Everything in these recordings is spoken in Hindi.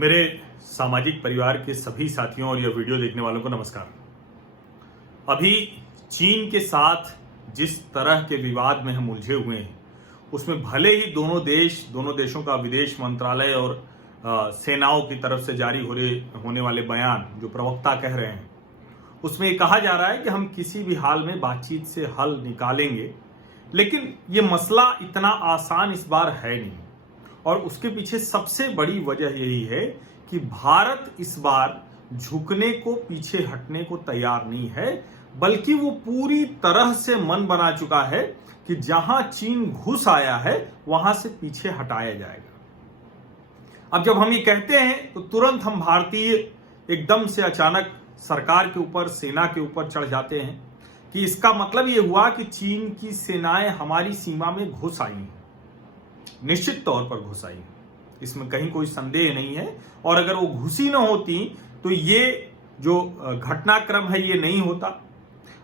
मेरे सामाजिक परिवार के सभी साथियों और यह वीडियो देखने वालों को नमस्कार। अभी चीन के साथ जिस तरह के विवाद में हम उलझे हुए हैं, उसमें भले ही दोनों देशों का विदेश मंत्रालय और सेनाओं की तरफ से जारी होने वाले बयान जो प्रवक्ता कह रहे हैं, उसमें ये कहा जा रहा है कि हम किसी भी हाल में बातचीत से हल निकालेंगे, लेकिन ये मसला इतना आसान इस बार है नहीं। और उसके पीछे सबसे बड़ी वजह यही है कि भारत इस बार झुकने को, पीछे हटने को तैयार नहीं है, बल्कि वो पूरी तरह से मन बना चुका है कि जहां चीन घुस आया है वहां से पीछे हटाया जाएगा। अब जब हम ये कहते हैं तो तुरंत हम भारतीय एकदम से अचानक सरकार के ऊपर, सेना के ऊपर चढ़ जाते हैं कि इसका मतलब ये हुआ कि चीन की सेनाएं हमारी सीमा में घुस आई हैं। निश्चित तौर पर घुस आई, इसमें कहीं कोई संदेह नहीं है। और अगर वो घुसी न होती तो ये जो घटनाक्रम है ये नहीं होता।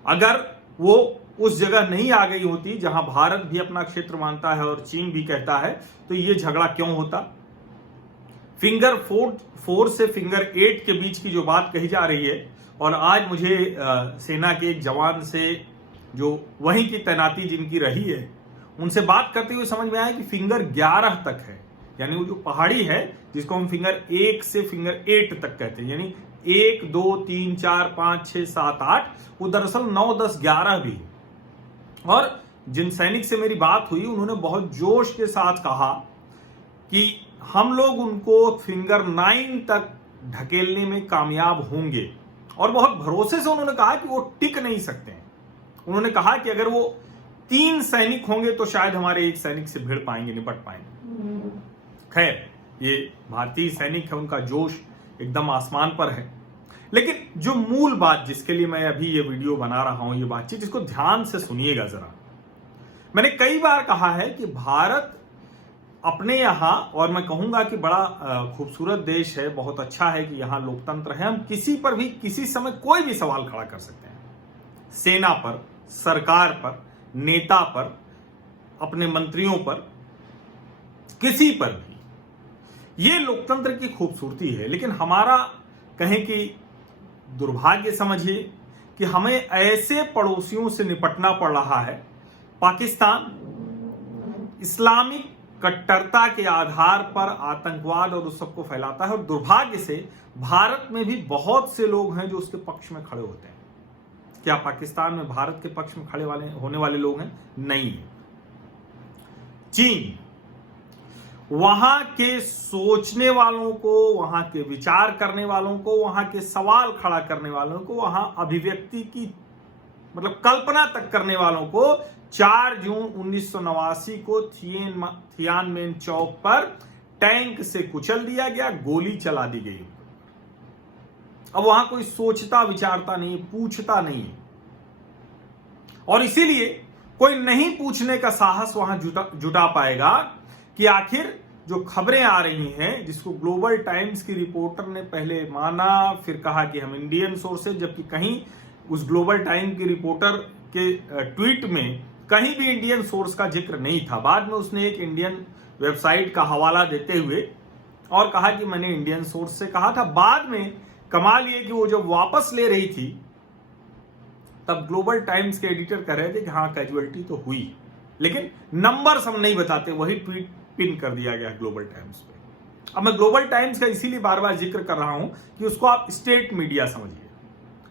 अगर वो उस जगह नहीं आ गई होती जहां भारत भी अपना क्षेत्र मानता है और चीन भी कहता है, तो ये झगड़ा क्यों होता। फिंगर 4 से फिंगर 8 के बीच की जो बात कही जा रही है, और आज मुझे सेना के एक जवान से जो वहीं की तैनाती जिनकी रही है, उनसे बात करते हुए समझ में आया कि फिंगर 11 तक है, यानी वो जो पहाड़ी है जिसको हम फिंगर 1 से फिंगर 8 तक कहते हैं, यानी 1 2 3 4 5 6 7 8, वो दरअसल 9 10 11 भी है। और जिन सैनिक से मेरी बात हुई, उन्होंने बहुत जोश के साथ कहा कि हम लोग उनको फिंगर 9 तक ढकेलने में कामयाब होंगे, और बहुत भरोसे से उन्होंने कहा कि वो टिक नहीं सकते हैं। उन्होंने कहा कि अगर वो 3 सैनिक होंगे तो शायद हमारे 1 सैनिक से भिड़ पाएंगे, निपट पाएंगे। खैर, ये भारतीय सैनिक है, उनका जोश एकदम आसमान पर है। लेकिन जो मूल बात जिसके लिए मैं अभी ये वीडियो बना रहा हूं, ये बातचीत, इसको ध्यान से सुनिएगा जरा। मैंने कई बार कहा है कि भारत अपने यहां, और मैं कहूंगा कि बड़ा खूबसूरत देश है, बहुत अच्छा है कि यहां लोकतंत्र है। हम किसी पर भी किसी समय कोई भी सवाल खड़ा कर सकते हैं, सेना पर, सरकार पर, नेता पर, अपने मंत्रियों पर, किसी पर भी। ये लोकतंत्र की खूबसूरती है। लेकिन हमारा, कहें कि दुर्भाग्य समझिए, कि हमें ऐसे पड़ोसियों से निपटना पड़ रहा है। पाकिस्तान इस्लामिक कट्टरता के आधार पर आतंकवाद और उस सबको फैलाता है, और दुर्भाग्य से भारत में भी बहुत से लोग हैं जो उसके पक्ष में खड़े होते हैं। क्या पाकिस्तान में भारत के पक्ष में खड़े होने वाले लोग हैं? नहीं है। चीन वहां के सोचने वालों को, वहां के विचार करने वालों को, वहां के सवाल खड़ा करने वालों को, वहां अभिव्यक्ति की मतलब कल्पना तक करने वालों को 4 जून 1989 को थियानमेन चौक पर टैंक से कुचल दिया गया, गोली चला दी गई। अब वहां कोई सोचता विचारता नहीं, पूछता नहीं, और इसीलिए कोई नहीं पूछने का साहस वहां जुटा पाएगा कि आखिर जो खबरें आ रही हैं, जिसको ग्लोबल टाइम्स की रिपोर्टर ने पहले माना, फिर कहा कि हम इंडियन सोर्सेज, जबकि कहीं उस ग्लोबल टाइम की रिपोर्टर के ट्वीट में कहीं भी इंडियन सोर्स का जिक्र नहीं था। बाद में उसने एक इंडियन वेबसाइट का हवाला देते हुए और कहा कि मैंने इंडियन सोर्स से कहा था। बाद में कमाल ये कि वो जब वापस ले रही थी, तब ग्लोबल टाइम्स के एडिटर कह रहे थे कि हाँ, कैजुअलिटी तो हुई, लेकिन नंबर्स हम नहीं बताते। वही ट्वीट पिन कर दिया गया ग्लोबल टाइम्स पे। अब मैं ग्लोबल टाइम्स का इसीलिए बार बार जिक्र कर रहा हूं कि उसको आप स्टेट मीडिया समझिए।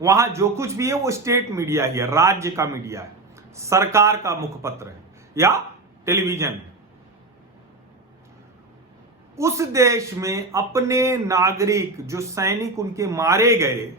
वहां जो कुछ भी है वो स्टेट मीडिया ही है, राज्य का मीडिया है, सरकार का मुखपत्र है या टेलीविजन है। उस देश में अपने नागरिक, जो सैनिक उनके मारे गए,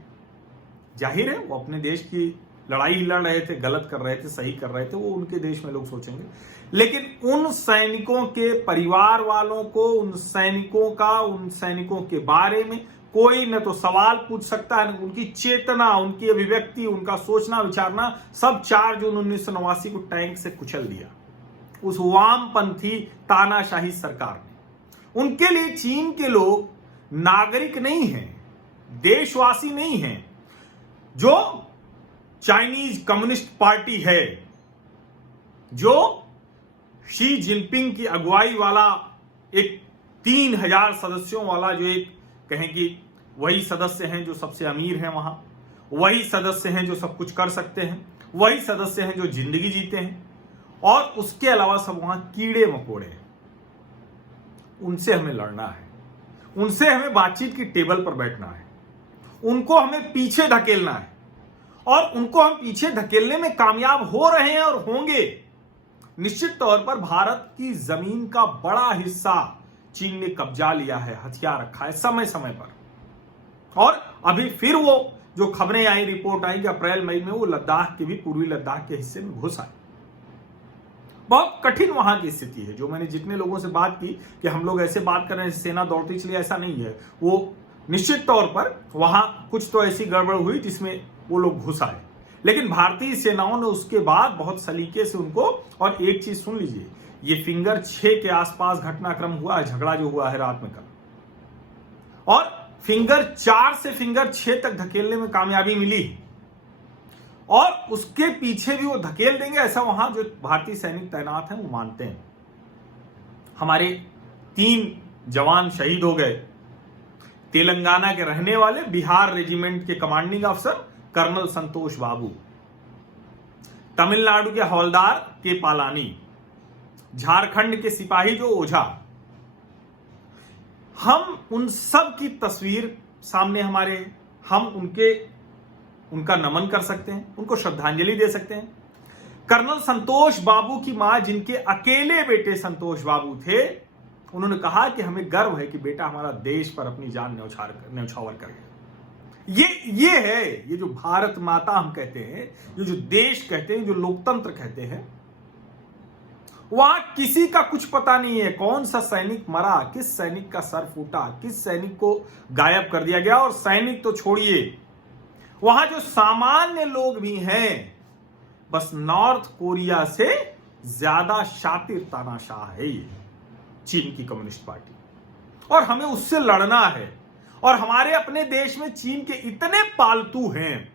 जाहिर है वो अपने देश की लड़ाई लड़ रहे थे, गलत कर रहे थे, सही कर रहे थे, वो उनके देश में लोग सोचेंगे। लेकिन उन सैनिकों के परिवार वालों को, उन सैनिकों के बारे में कोई न तो सवाल पूछ सकता है, उनकी चेतना, उनकी अभिव्यक्ति, उनका सोचना विचारना, सब 4 जून 1989 को टैंक से कुचल दिया उस वामपंथी तानाशाही सरकार ने। उनके लिए चीन के लोग नागरिक नहीं हैं, देशवासी नहीं हैं। जो चाइनीज कम्युनिस्ट पार्टी है, जो शी जिनपिंग की अगुवाई वाला एक 3000 सदस्यों वाला जो एक कहें कि वही सदस्य हैं जो सबसे अमीर हैं वहां, वही सदस्य हैं जो सब कुछ कर सकते हैं, वही सदस्य हैं जो जिंदगी जीते हैं, और उसके अलावा सब वहां कीड़े मकोड़े हैं। उनसे हमें लड़ना है, उनसे हमें बातचीत की टेबल पर बैठना है, उनको हमें पीछे धकेलना है, और उनको हम पीछे धकेलने में कामयाब हो रहे हैं और होंगे। निश्चित तौर पर भारत की जमीन का बड़ा हिस्सा चीन ने कब्जा लिया है, हथियार रखा है समय समय पर, और अभी फिर वो जो खबरें आई, रिपोर्ट आई कि अप्रैल मई में वो लद्दाख के भी, पूर्वी लद्दाख के हिस्से में घुस आए। बहुत कठिन वहां की स्थिति है। जो मैंने जितने लोगों से बात की कि हम लोग ऐसे बात कर रहे हैं सेना दौड़ती चली, ऐसा नहीं है। वो निश्चित तौर पर वहां कुछ तो ऐसी गड़बड़ हुई जिसमें वो लोग घुस आए, लेकिन भारतीय सेनाओं ने उसके बाद बहुत सलीके से उनको, और एक चीज सुन लीजिए, ये फिंगर 6 के आसपास घटनाक्रम हुआ है, झगड़ा जो हुआ है रात में कल, और फिंगर 4 से फिंगर 6 तक धकेलने में कामयाबी मिली, और उसके पीछे भी वो धकेल देंगे ऐसा वहां जो भारतीय सैनिक तैनात हैं वो मानते हैं। हमारे 3 जवान शहीद हो गए। तेलंगाना के रहने वाले बिहार रेजिमेंट के कमांडिंग अफसर कर्नल संतोष बाबू, तमिलनाडु के हवलदार के पालानी, झारखंड के सिपाही जो ओझा, हम उन सब की तस्वीर सामने हमारे, हम उनका नमन कर सकते हैं, उनको श्रद्धांजलि दे सकते हैं। कर्नल संतोष बाबू की मां, जिनके अकेले बेटे संतोष बाबू थे, उन्होंने कहा कि हमें गर्व है कि बेटा हमारा देश पर अपनी जान न्यौछावर कर गया। ये है, ये जो भारत माता हम कहते हैं, ये जो देश कहते हैं, जो लोकतंत्र कहते हैं, वहां किसी का कुछ पता नहीं है कौन सा सैनिक मरा, किस सैनिक का सर फूटा, किस सैनिक को गायब कर दिया गया। और सैनिक तो छोड़िए, वहां जो सामान्य लोग भी हैं, बस नॉर्थ कोरिया से ज्यादा शातिर तानाशाह है ये चीन की कम्युनिस्ट पार्टी, और हमें उससे लड़ना है। और हमारे अपने देश में चीन के इतने पालतू हैं,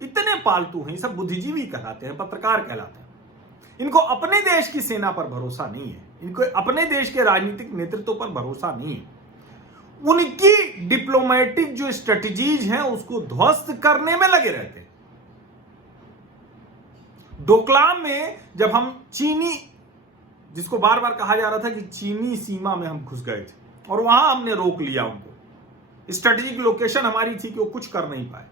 ये सब बुद्धिजीवी कहलाते हैं, पत्रकार कहलाते हैं। इनको अपने देश की सेना पर भरोसा नहीं है, इनको अपने देश के राजनीतिक नेतृत्व पर भरोसा नहीं है। उनकी डिप्लोमेटिक जो स्ट्रेटजीज हैं उसको ध्वस्त करने में लगे रहते हैं। डोकलाम में जब हम चीनी, जिसको बार बार कहा जा रहा था कि चीनी सीमा में हम घुस गए थे, और वहां हमने रोक लिया उनको, स्ट्रेटेजिक लोकेशन हमारी थी कि वो कुछ कर नहीं पाए,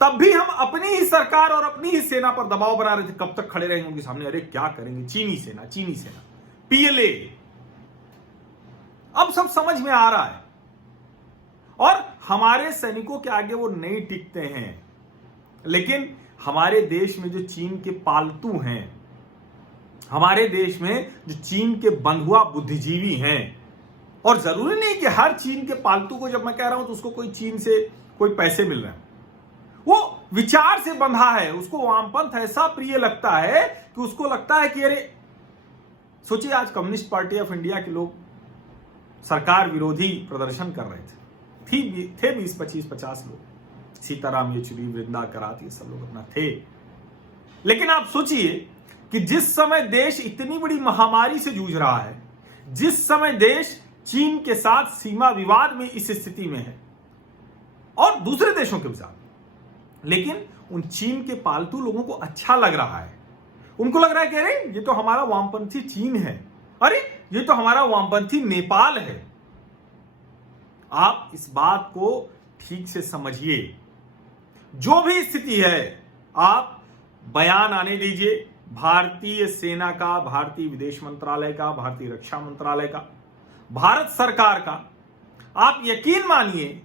तब भी हम अपनी ही सरकार और अपनी ही सेना पर दबाव बना रहे थे। कब तक खड़े रहेंगे उनके सामने, अरे क्या करेंगे, चीनी सेना पीएलए। अब सब समझ में आ रहा है, और हमारे सैनिकों के आगे वो नहीं टिकते हैं। लेकिन हमारे देश में जो चीन के पालतू हैं, हमारे देश में जो चीन के बंधुआ बुद्धिजीवी हैं, और जरूरी नहीं कि हर चीन के पालतू को, जब मैं कह रहा हूं तो उसको कोई चीन से कोई पैसे मिल रहे हैं, वो विचार से बंधा है, उसको वामपंथ ऐसा प्रिय लगता है कि उसको लगता है कि अरे सोचिए, आज कम्युनिस्ट पार्टी ऑफ इंडिया के लोग सरकार विरोधी प्रदर्शन कर रहे थे 20, 25, 50 लोग, सीताराम येचुरी, वृंदा करात, ये सब लोग अपना थे। लेकिन आप सोचिए कि जिस समय देश इतनी बड़ी महामारी से जूझ रहा है, जिस समय देश चीन के साथ सीमा विवाद में इस स्थिति में है, और दूसरे देशों के साथ, लेकिन उन चीन के पालतू लोगों को अच्छा लग रहा है। उनको लग रहा है कि अरे ये तो हमारा वामपंथी चीन है, अरे ये तो हमारा वामपंथी नेपाल है। आप इस बात को ठीक से समझिए। जो भी स्थिति है, आप बयान आने दीजिए भारतीय सेना का, भारतीय विदेश मंत्रालय का, भारतीय रक्षा मंत्रालय का, भारत सरकार का। आप यकीन मानिए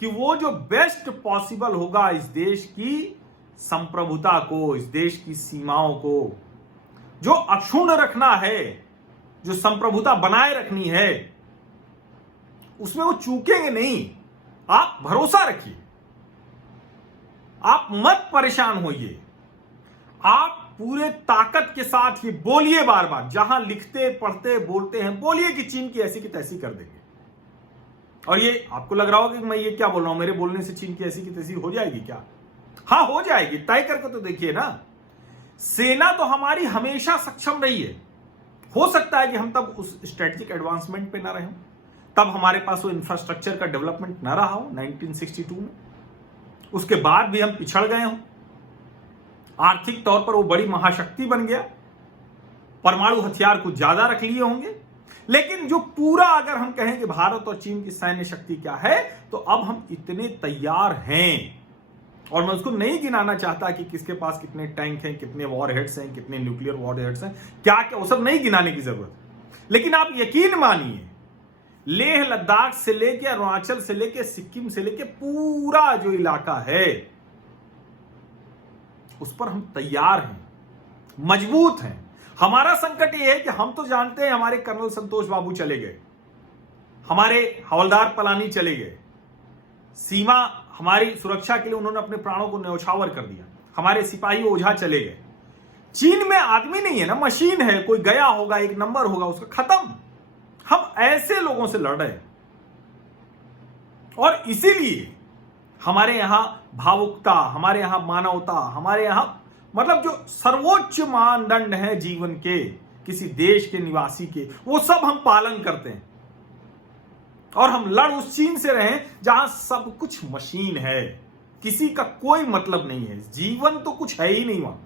कि वो जो बेस्ट पॉसिबल होगा इस देश की संप्रभुता को, इस देश की सीमाओं को जो अक्षुण्ण रखना है, जो संप्रभुता बनाए रखनी है, उसमें वो चूकेंगे नहीं। आप भरोसा रखिए, आप मत परेशान होइए, आप पूरे ताकत के साथ ये बोलिए, बार बार जहां लिखते पढ़ते बोलते हैं, बोलिए कि चीन की ऐसी की तैसी कर देंगे। और ये आपको लग रहा होगा कि मैं ये क्या बोल रहा हूं, मेरे बोलने से चीन की ऐसी की तैसी हो जाएगी क्या? हाँ, हो जाएगी, तय करके तो देखिए ना। सेना तो हमारी हमेशा सक्षम रही है। हो सकता है कि हम तब उस स्ट्रेटेजिक एडवांसमेंट पे ना रहें, तब हमारे पास वो इंफ्रास्ट्रक्चर का डेवलपमेंट न रहा हो 1962 में, उसके बाद भी हम पिछड़ गए हों, आर्थिक तौर पर वो बड़ी महाशक्ति बन गया, परमाणु हथियार कुछ ज्यादा रख लिए होंगे, लेकिन जो पूरा अगर हम कहें कि भारत और चीन की सैन्य शक्ति क्या है, तो अब हम इतने तैयार हैं। और मैं उसको नहीं गिनाना चाहता कि किसके पास कितने टैंक हैं, कितने वॉरहेड्स हैं, कितने न्यूक्लियर वॉरहेड्स हैं, क्या क्या, वो सब नहीं गिनाने की जरूरत। लेकिन आप यकीन मानिए, लेह लद्दाख से लेके अरुणाचल से लेके सिक्किम से लेके पूरा जो इलाका है, उस पर हम तैयार हैं, मजबूत हैं। हमारा संकट यह है कि हम तो जानते हैं हमारे कर्नल संतोष बाबू चले गए, हमारे हवलदार पलानी चले गए, सीमा हमारी सुरक्षा के लिए उन्होंने अपने प्राणों को न्यौछावर कर दिया, हमारे सिपाही ओझा चले गए। चीन में आदमी नहीं है ना, मशीन है, कोई गया होगा, एक नंबर होगा, उसका खत्म। हम ऐसे लोगों से लड़ रहे हैं और इसीलिए हमारे यहां भावुकता, हमारे यहां मानवता, हमारे यहां मतलब जो सर्वोच्च मानदंड है जीवन के, किसी देश के निवासी के, वो सब हम पालन करते हैं। और हम लड़ उस चीन से रहे जहां सब कुछ मशीन है, किसी का कोई मतलब नहीं है, जीवन तो कुछ है ही नहीं वहां।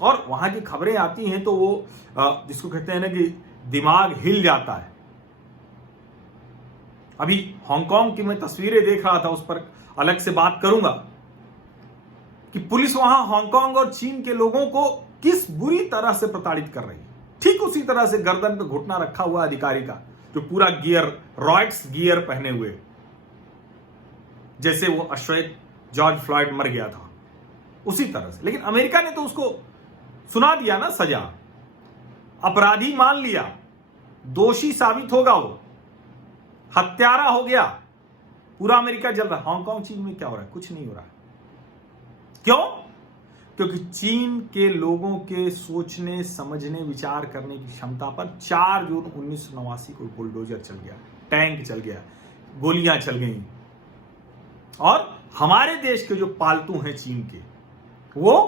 और वहां की खबरें आती हैं तो वो जिसको कहते हैं ना कि दिमाग हिल जाता है। अभी हांगकांग की मैं तस्वीरें देख रहा था, उस पर अलग से बात करूंगा कि पुलिस वहां हांगकांग और चीन के लोगों को किस बुरी तरह से प्रताड़ित कर रही है। ठीक उसी तरह से गर्दन पे घुटना रखा हुआ अधिकारी का, जो पूरा गियर, रॉयट्स गियर पहने हुए, जैसे वो अश्वेत जॉर्ज फ्लॉयड मर गया था उसी तरह से। लेकिन अमेरिका ने तो उसको सुना दिया ना सजा, अपराधी मान लिया, दोषी साबित होगा, वो हत्यारा हो गया, पूरा अमेरिका जल रहा। हांगकांग चीन में क्या हो रहा है? कुछ नहीं हो रहा है। क्यों? क्योंकि चीन के लोगों के सोचने, समझने, विचार करने की क्षमता पर 4 जून 1989 को बुलडोजर चल गया, टैंक चल गया, गोलियां चल गई। और हमारे देश के जो पालतू हैं चीन के, वो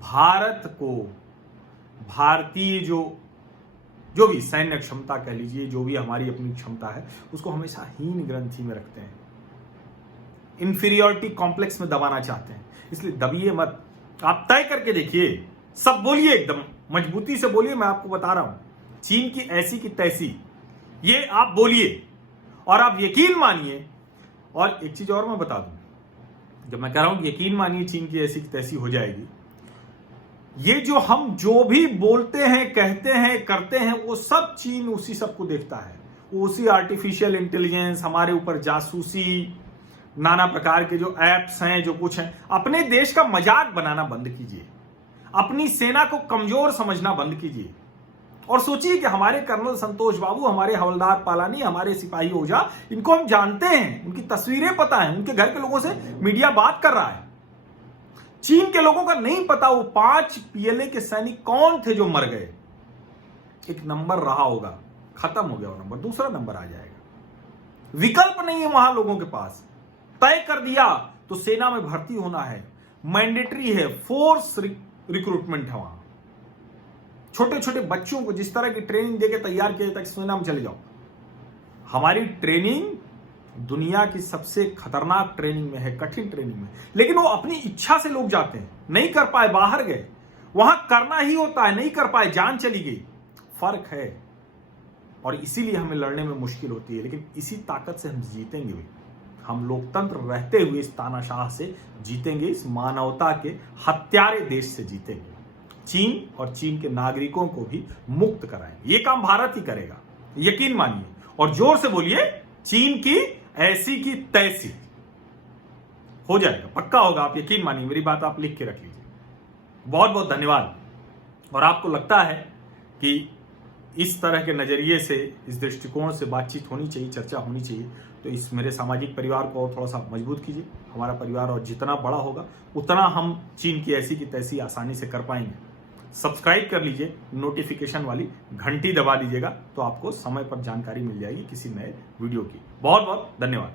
भारत को, भारतीय जो भी सैन्य क्षमता कह लीजिए, जो भी हमारी अपनी क्षमता है, उसको हमेशा हीन ग्रंथि में रखते हैं, इंफीरियोरिटी कॉम्प्लेक्स में दबाना चाहते हैं। इसलिए दबिए मत, आप तय करके देखिए, सब बोलिए, एकदम मजबूती से बोलिए। मैं आपको बता रहा हूं, चीन की ऐसी की तैसी, ये आप बोलिए और आप यकीन मानिए। और एक चीज और मैं बता दूं, जब मैं कह रहा हूं कि यकीन मानिए चीन की ऐसी की तैसी हो जाएगी, ये हम जो भी बोलते हैं, कहते हैं, करते हैं, वो सब चीन उसी सब को देखता है। वो उसी आर्टिफिशियल इंटेलिजेंस, हमारे ऊपर जासूसी, नाना प्रकार के जो एप्स हैं, जो कुछ हैं, अपने देश का मजाक बनाना बंद कीजिए, अपनी सेना को कमजोर समझना बंद कीजिए और सोचिए कि हमारे कर्नल संतोष बाबू, हमारे हवलदार पालानी, हमारे सिपाही ओझा, इनको हम जानते हैं, उनकी तस्वीरें पता है, उनके घर के लोगों से मीडिया बात कर रहा है। चीन के लोगों का नहीं पता वो 5 पीएलए के सैनिक कौन थे जो मर गए। एक नंबर रहा होगा, खत्म हो गया वो नंबर, दूसरा नंबर आ जाएगा। विकल्प नहीं है वहां लोगों के पास। तय कर दिया तो सेना में भर्ती होना है, मैंडेटरी है, फोर्स रिक्रूटमेंट है वहां। छोटे छोटे बच्चों को जिस तरह की ट्रेनिंग देके तैयार किया जाता है, सेना में चले जाओ। हमारी ट्रेनिंग दुनिया की सबसे खतरनाक ट्रेनिंग में है, कठिन ट्रेनिंग में। लेकिन वो अपनी इच्छा से लोग जाते हैं, नहीं कर पाए, बाहर गए, वहां करना ही होता है, नहीं कर पाए, जान चली गई, फर्क है। और इसीलिए हमें लड़ने में मुश्किल होती है, लेकिन इसी ताकत से हम जीतेंगे भी। हम लोकतंत्र रहते हुए इस तानाशाह से जीतेंगे, इस मानवता के हत्यारे देश से जीतेंगे। चीन और चीन के नागरिकों को भी मुक्त कराएंगे। ये काम भारत ही करेगा, यकीन मानिए। और जोर से बोलिए, चीन की ऐसी की तैसी हो जाएगा, पक्का होगा, आप यकीन मानिए। मेरी बात आप लिख के रख लीजिए। बहुत बहुत धन्यवाद। और आपको लगता है कि इस तरह के नजरिए से, इस दृष्टिकोण से बातचीत होनी चाहिए, चर्चा होनी चाहिए, तो इस मेरे सामाजिक परिवार को और थोड़ा सा मजबूत कीजिए। हमारा परिवार और जितना बड़ा होगा, उतना हम चीन की ऐसी की तैसी आसानी से कर पाएंगे। सब्सक्राइब कर लीजिए, नोटिफिकेशन वाली घंटी दबा दीजिएगा, तो आपको समय पर जानकारी मिल जाएगी किसी नए वीडियो की। बहुत बहुत धन्यवाद।